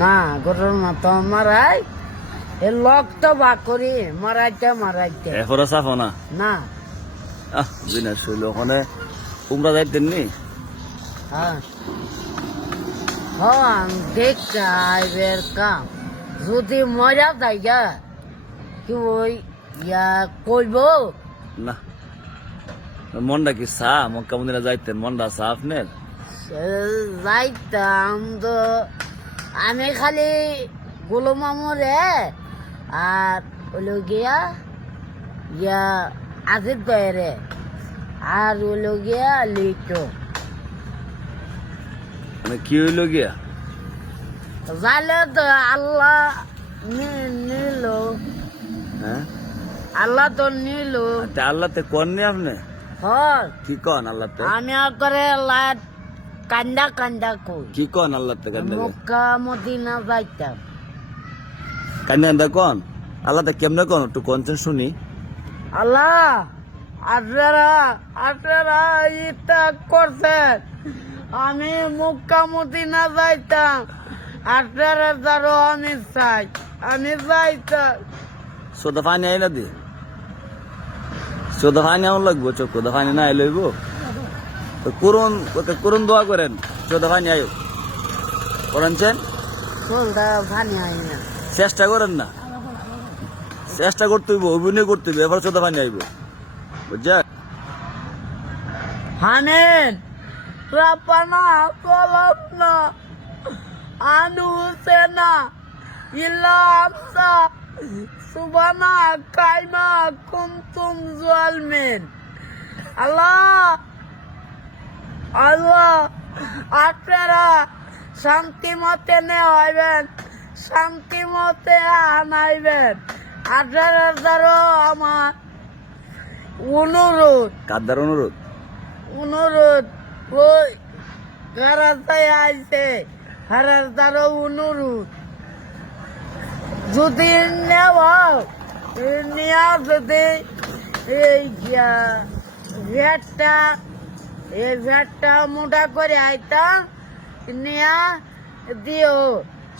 না গরুর মতো মারাই এ লক্ত বা করি মারাইতে এখনো সাফো না না বিনা শৈল ওখানে উমরা যাইতেন নি হ্যাঁ হন দেখ আইবের কাম যদি মজা দেয় কি ওই ইয়া কইব না মনটা কি সা মক্কা মদিনা যাইতেন মনটা সা আপনার যাইতাম তো আমি খালি গোলো মামুরে আর হলো গিয়া ইয়া আজিত বাইরে আর হলো গিয়া লিটো মানে কি হইল গিয়া যাইলে তো আল্লাহ নিল হ্যাঁ আল্লাহ তো নিল আল্লাহতে কোন নি আপনি হর কি কন আল্লাহতে আমি করে লাইট কান্দা কই কি কন আল্লাহতে কান্দা মক্কা মদিনা যাইতাম কান্দা কন আল্লাহতে কেমনে কন একটু কনছেন শুনি আল্লাহ আপনারা ইটা করছেন আমি মক্কা মদিনা যাইতাম আপনারা ধরো আমি যাইতাম সোদা পানি আই না দি সোদা পানি আমার লাগবো চোদ্দা পানি না আই লইব করুন দোয়া করেন সোদা পানি আয়ো করেনছেন চলটা ভানি আই না চেষ্টা করেন না চেষ্টা করতে হইব অভিনয় করতে হইব এবার সোদা পানি আইব বুঝছেন হানেন রাপানা কলমনা আনু সেনা ইল্লা আমসা সুবানা কাইমা কুমতুম জালমিন আল্লাহ আপনারা শান্তি মতে নেওয়াইবেন শান্তি মতে আনাইবেন আপনারা দ্বারা আমার অনুরোধ কাদ্দার অনুরোধ ওই রাস্তায় আইছে রাস্তারও অনুরোধ যদি নেওয়া যদি এই ভ্যাটটা মোটা করে আইতাম নিয়া দিও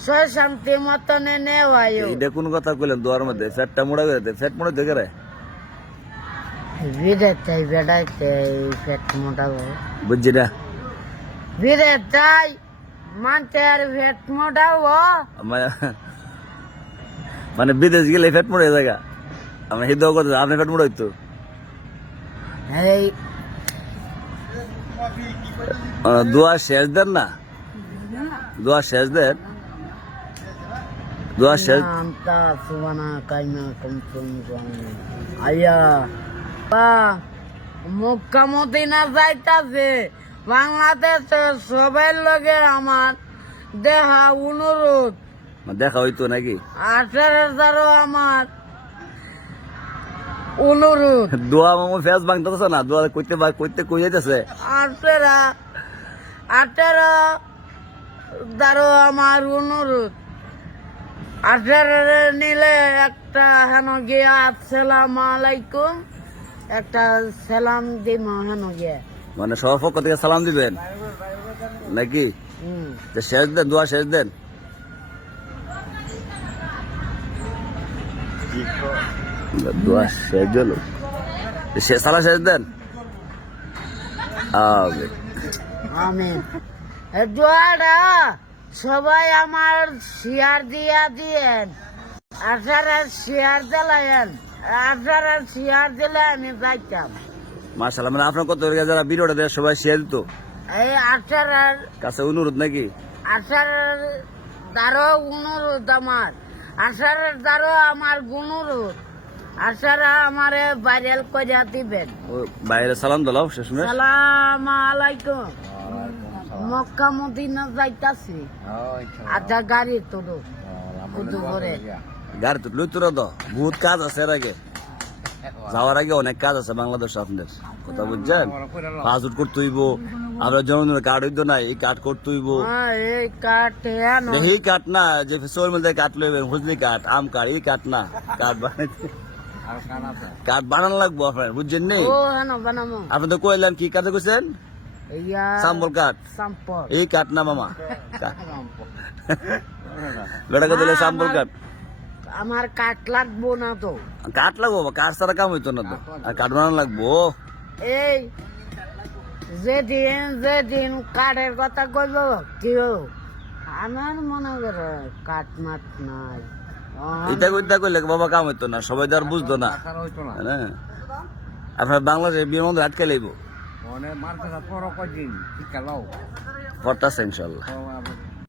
সয় শান্তি মতনে নেওয়াই এটা কোন কথা কইলেন দোয়ার মধ্যে ফ্যাটটা মোড়া করে দে ফ্যাট মোড়া দেখে রে বেড়াইতে ফ্যাট মোটাবো বুঝছি না বিরেটাই মানতের ফ্যাট মোটাবো মানে বিদেশ গেলে ফ্যাট মোড়ে জায়গা আমরা হিদাও করতে আপনি ফ্যাট মোড়া হইতো এই দোয়া শেষ দেন না দোয়া শেষ দেন দোয়া শেষ আমতা সুবানা কাইমা কুমতুম জালমিন আয়া মক্কা মদিনা যাইতাছে বাংলাদেশের সবাই লগে আমার দেখা অনুরোধ দেখা হইতো নাকি 18,000 আমার অনুরোধ দোয়া মামু ফেস ভাঙতেছে না দোয়া কইতে কই যাইতেছে 18,000 আমার অনুরোধ 18 নিলে একটা হেন গিয়া আসসালামু আলাইকুম একটা সালাম দিম হেন গিয়া মানে সবার পক্ষ থেকে সালাম দিবেন নাকি শেষ দেন দোয়া শেষ দেন দোয়া শেষ দিল সালা শেষ দেন আমিন দোয়াটা সবাই আমার শেয়ার দিয়া দিয়েন 18 শেয়ার দিলেন 18 শেয়ার দিলে আমি যাইতাম মাশাআল্লাহ মানে আপনার কত যারা ভিডিওটা দেয় সবাই শেয়ার দিত এই 18 কাছে অনুরোধ নাকি 18 অনুরোধ আমার 18 আমার গুণরোধ 18 আমারে ভাইরাল করে দিবেন বাইরে সালাম দিলাও শেষ সময় সালাম আলাইকুম মক্কা মদিনা যাইতাছি আচ্ছা গাড়ি তোলো কুদু করে গাড়ি তো লই তোরা তো বহুত কাজ আছে এর আগে যাওয়ার আগে অনেক কাজ আছে বাংলাদেশ আপনাদের কথা বুঝছেন পাসপোর্ট করতে হইব আমরা যেমন কার্ড হইতো না এই কার্ড করতে হইব এই কাঠ এই কার্ড না যে ফেসিওর মধ্যে কার্ড লইবেন হুজলি কার্ড আম কার্ড এই কার্ড না কার্ড বানাইতে কার্ড বানানো লাগবো আপনার বুঝছেন নি ও হেন বানামো আপনি তো কইলেন কি কাজে কইছেন ইয়া সাম্বল কার্ড সাম্পল এই কার্ড না মামা বেটাকে দিলে স্যাম্পল কাট আমার কাঠ লাগবো না তো। কাঠ লাগবো, কাঠ ছাড়া কাম হইতো না তো, আর কাঠ বানানো লাগবো। এই যেদিন কাঠের কথা কইব কেউ আমার মনে করে কাঠ মাঠ নাই। এটা কইলে বাবা কাম হইতো না, সবাই তো আর বুঝতো না। হ্যাঁ, আপনার বাংলাদেশে বিমানবন্দর আটকে লাইব, পড়তাছে ইনশাল্লাহ।